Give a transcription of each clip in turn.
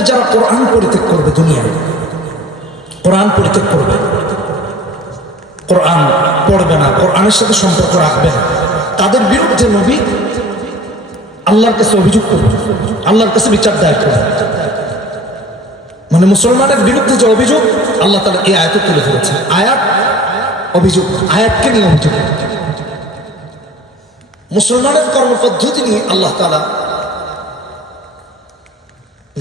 উম্মতের যারা কোরআন পরিত্যাগ করবে দুনিয়ায়, কোরআন পরিত্যাগ করবে। কোরআন পড়বে না, কোরআনের সাথে সম্পর্ক রাখবে না। তাদের বিরুদ্ধে নবী আল্লাহর কাছে অভিযোগ করবে, আল্লাহর কাছে বিচার দায়ের করবে। মানে মুসলমানের বিরুদ্ধে যে অভিযোগ, আল্লাহ তালা এই আয়াতে তুলে ধরেছে আয়াত, অভিযোগ, আয়াতকে নিয়ে অভিযোগ। মুসলমানের কর্মপদ্ধতি নিয়ে আল্লাহ তালা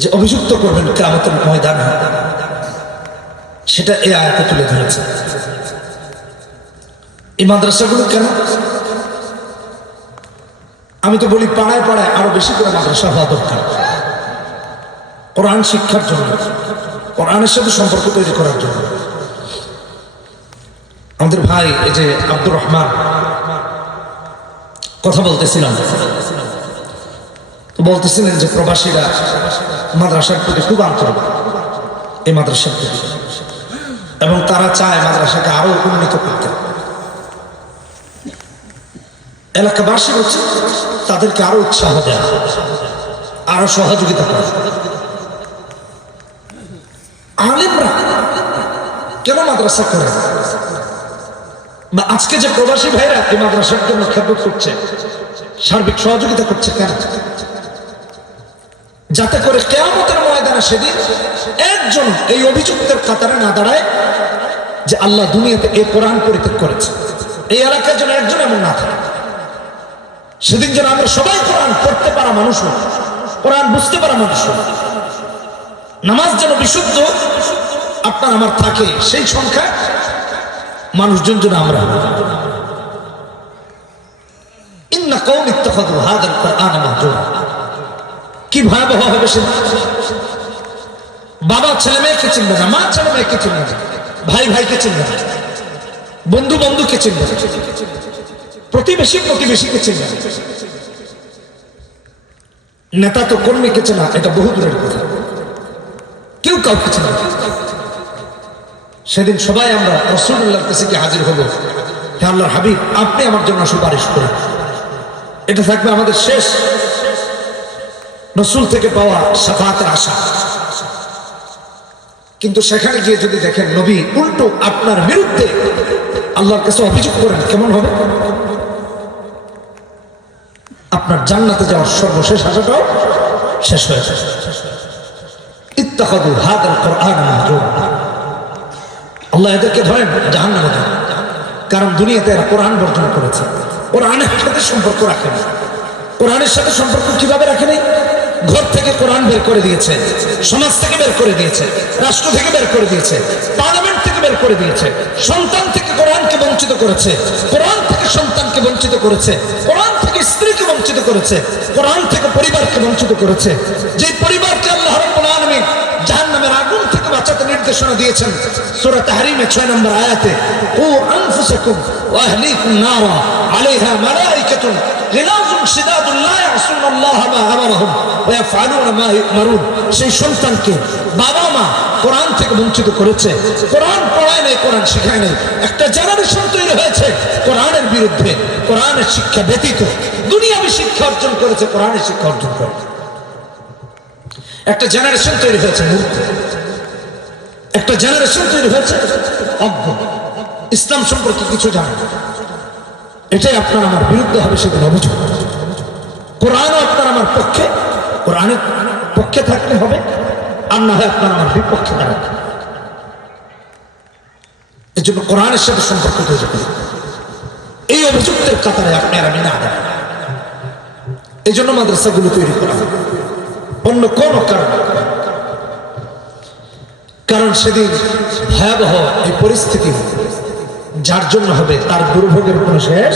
যে অভিযুক্ত করবেন কেরামতের ময়দানে, সেটা এই আয়াতে তুলে ধরেছে। এই মাদ্রাসাগুলো কেন? আমি তো বলি পাড়ায় পাড়ায় আরও বেশি করে মাদ্রাসা হওয়া দরকার। কোরআন শিক্ষার জন্য, কোরআনের সাথে সম্পর্ক তৈরি করার জন্য। আমাদের ভাই এই যে আব্দুর রহমান, কথা বলতেছিলাম। বলতেছিলেন যে প্রবাসীরা মাদ্রাসার প্রতি খুব আন্তরিক এই মাদ্রাসার প্রতি। এবং তারা চায় মাদ্রাসাকে আরও উন্নীত করতে। এলাকাবাসী হচ্ছে তাদেরকে আরও উৎসাহ দেয়, আরও সহযোগিতা করে। আলেমরা কেন মাদ্রাসা করে বা আজকে যে প্রবাসী ভাইরা এই মাদ্রাসার জন্য খেদমত করছে, সার্বিক সহযোগিতা করছে কেন? যাতে করে কেয়ামতের ময়দানে সেদিন একজন এই অভিযুক্তের কাতারে না দাঁড়ায় যে আল্লাহ দুনিয়াতে এই কোরআন পরিত্যাগ করেছে। এই এলাকায় যেন একজন এমন না থাকে। সেদিন যেন আমরা সবাই কোরআন পড়তে পারা মানুষ হই, কোরআন বুঝতে পারা মানুষ হই। নামাজ যেন বিশুদ্ধ, আপনার আমার থাকে সেই সংখ্যা মানুষজন যেন আমরা ইন্না কৌম ইত্তাখাযু হাদাল কুরআন মাহজুরা। কি ভয়াবহ হবে সে? বাবা ছেলে মেয়েকে চিনবে না, মা ছেলে মেয়েকে চিনবে না, ভাই ভাইকে চিনবে না, বন্ধু বন্ধুকে চিনবে না, প্রতিবেশী প্রতিবেশীকে চিনবে না। নেতা তো কর্মীকে চেনা, এটা বহু দূরের কথা। কেউ কাউকে চেনা। সেদিন সবাই আমরা রসুল্লাহর কাছে গিয়ে হাজির হব। হে আল্লাহর হাবিব, আপনি আমার জন্য সুপারিশ করেন। এটা থাকবে আমাদের শেষ রসুল থেকে পাওয়া সাফাতের আশা। কিন্তু সেখানে গিয়ে যদি দেখেন নবী উল্টো আপনার বিরুদ্ধে আল্লাহর কাছে অভিযোগ করেন, কেমন হবে? আপনার জান্নাতে যাওয়ার সর্বশেষ আশাটাও শেষ হয়ে যাবে। ইত্তাখাদু হাদাল কোরআন আল্লাহ এদেরকে ধরেন জাহান নামে কারণ দুনিয়াতে এরা কোরআন বর্জন করেছে। কোরআনের সাথে সম্পর্ক রাখেনি কোরআনের সাথে সম্পর্ক কীভাবে রাখে নাই? ঘর থেকে কোরআন বের করে দিয়েছে, সমাজ থেকে বের করে দিয়েছে, রাষ্ট্র থেকে বের করে দিয়েছে, পার্লামেন্ট থেকে বের করে দিয়েছে, সন্তান থেকে কোরআনকে বঞ্চিত করেছে, কোরআন থেকে সন্তানকে বঞ্চিত করেছে, কোরআন থেকে স্ত্রীকে বঞ্চিত করেছে, কোরআন থেকে পরিবারকে বঞ্চিত করেছে। যে পরিবারকে আল্লাহ রাব্বুল জাহান্নামের আগুন থেকে বাঁচাতে নির্দেশনা দিয়েছেন, সূরা তাহরিমে 6 নম্বর আয়াতে ও ওয়া নারা আলাইহা মালাইকাতুন সেই সন্তানকে বাবা মা কোরআন থেকে বঞ্চিত করেছে। কোরআন পড়ায় নাই, কোরআন নাই। একটা জেনারেশন তৈরি হয়েছে কোরআনের বিরুদ্ধে। কোরআনের শিক্ষা ব্যতীত। শিক্ষা অর্জন করেছে, কোরআনের শিক্ষা অর্জন একটা জেনারেশন তৈরি হয়েছে একটা জেনারেশন তৈরি হয়েছে অজ্ঞ। ইসলাম সম্পর্কে কিছু জানে এটাই আপনার আমার বিরুদ্ধে হবে সেদিন অভিযোগ। কোরআনও আপনার আমার পক্ষে, কোরআনের পক্ষে থাকতে হবে, আর না হয় আপনার আমার বিপক্ষে দাঁড়াবে এই জন্য কোরআনের সাথে সম্পর্ক তৈরি করি এই অভিযুক্তের কাতারে আপনি আর আমি না দাঁড়াই এই জন্য মাদ্রাসাগুলো তৈরি করা হবে। অন্য কোন কারণ। কারণ সেদিন ভয়াবহ এই পরিস্থিতি যার জন্য হবে, তার দুর্ভোগের কোনো শেষ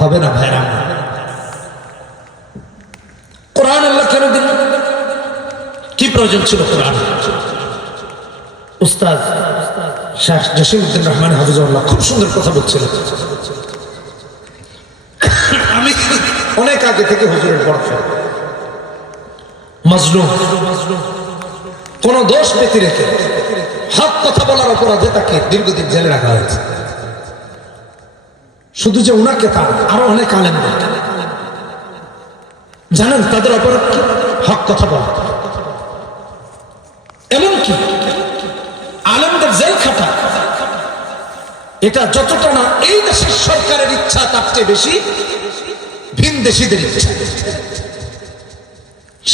হবে না ভাইরা প্রয়োজন ছিল কোরআন। উস্তাদ শাহ জসিমুদ্দিন রহমান হাফিজুল্লাহ খুব সুন্দর কথা বলছিল আমি অনেক আগে থেকে হুজুরের বড় fan। কোন দোষ ব্যতি রেখে হক কথা বলার অপরাধে তাকে দীর্ঘদিন জেলে রাখা হয়েছে। শুধু যে উনাকে তা আরও অনেক আলেম জানেন তাদের অপরাধ হক কথা বলা। এটা যতটা না এই দেশের সরকারের ইচ্ছা, তার চেয়ে বেশি ভিন দেশিদের ইচ্ছা।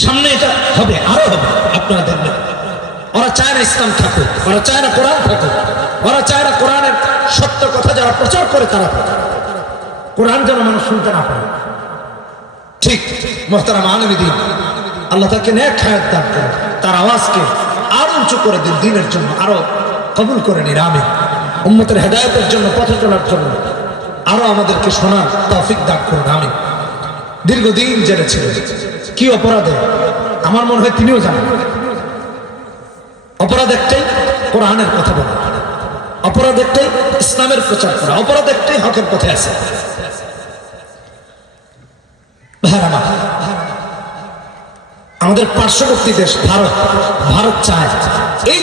সামনে এটা হবে, আরও হবে, আপনারা দেখবেন। ওরা চায় না ইসলাম থাকুক, ওরা চায় না কোরআন থাকুক, ওরা চায় না কোরআনের সত্য কথা যারা প্রচার করে, তারা কোরআন যেন মানুষ শুনতে না পারে ঠিক, মোহতারাম আলমী দিন আল্লাহ তাকে ন্যাক খায়াত দান করে তার আওয়াজকে আরও উঁচু করে দিন, দিনের জন্য আরও কবুল করে নিন আমি উম্মতের হেদায়তের জন্য, পথে চলার জন্য আরও আমাদেরকে শোনার তৌফিক দান করুন আমি দীর্ঘদিন জেলে ছিল কি অপরাধে? আমার মনে হয় তিনিও জানেন। অপরাধ একটাই, কোরআনের কথা বলা। অপরাধ একটাই, ইসলামের প্রচার করা। অপরাধ একটাই, হকের পথে আছে আমাদের পার্শ্ববর্তী দেশ, ভারত ভারত চায়। এই